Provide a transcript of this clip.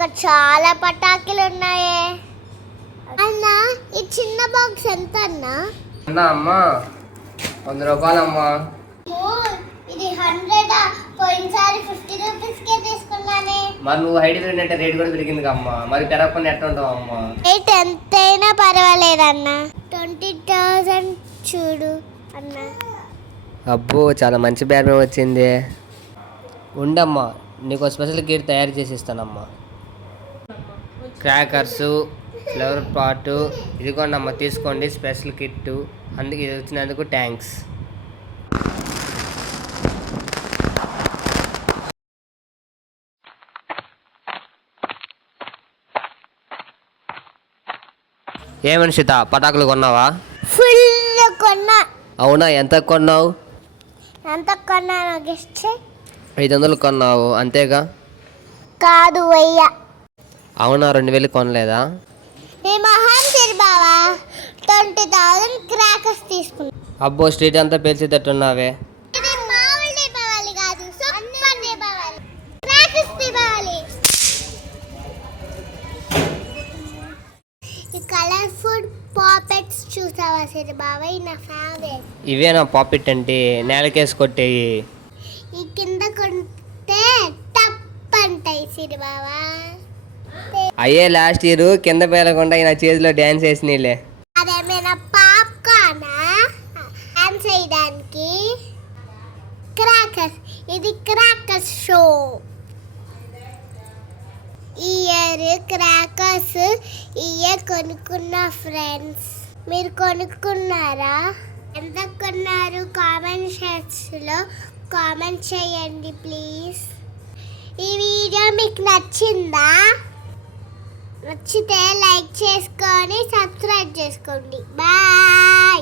ఇక్కడ చాలా పటాకులు ఉన్నాయే. అన్న ఈ చిన్న బాక్స్ ఎంత అన్నా? అన్నా అమ్మా. వంద రూపాయలమ్మా. ఇది హండ్రెడ్ పోయినసారి ఫిఫ్టీ రూపీస్ కే తీసుకున్నానే. మరి నువ్వు హైట్ పెరిగినట్టే రేట్ కూడా పెరిగింది అమ్మా మరి పెరగకుండా ఎట్లా ఉంటావు అమ్మా? రేట్ ఎంతైనా పర్వాలేదన్న ట్వంటీ థౌజండ్ చూడు అన్న. అబ్బో చాలా మంచి బేరం వచ్చింది. ఉండమ్మా నీకు స్పెషల్ కిట్ తయారు చేసి ఇస్తానమ్మా. క్రాకర్స్ ఫ్లవర్ పాటు ఇదిగోండి అమ్మ తీసుకోండి స్పెషల్ కిట్ అందుకు ఇది వచ్చినందుకు థ్యాంక్స్. ఏమని సీత పటాకులు కొన్నావా? ఫుల్ కొన్నా. అవునా ఎంత కొన్నావు? ఎంత కొన్నాను ఐదు వందలు కొన్నావు అంతేగా? కాదు వెయ్య. అవునా రెండు వేలు కొనలేదా? మీ మహాన్ బావా. ట్వంటీ థౌజండ్ క్రాకర్స్ తీసుకున్నా. అబ్బో స్ట్రీట్ అంతా పేల్చేటట్టున్నావే. ఇది మామూలు దీపావళి కాదు సూపర్ దీపావళి. క్రాకర్స్ దీపావళి. ఈ కలర్ఫుల్ పాపెట్స్ చూసావా సిరి నా ఫేవరెట్. ఇవేనా పాపిట్ అంటే? నేలకేసి కొట్టేయి. ఈ కింద కొంటే టప్ అంటాయి సిరి బావా అయ్యే లాస్ట్ ఇయర్ కింద పేలకుండా నా చేతిలో డ్యాన్స్ వేసినీలే అదేమైనా పాప్కార్నా? డాన్స్ చేయడానికి క్రాకర్స్. ఇది crackers show. Year crackers year కొనుక్కున్న ఫ్రెండ్స్. మీరు కొనుక్కున్నారా? ఎంత కొన్నారు? కామెంట్ సెక్షన్లో కామెంట్ చేయండి ప్లీజ్. ఈ వీడియో మీకు నచ్చిందా? నచ్చితే లైక్ చేసుకొని సబ్స్క్రైబ్ చేసుకోండి. బాయ్.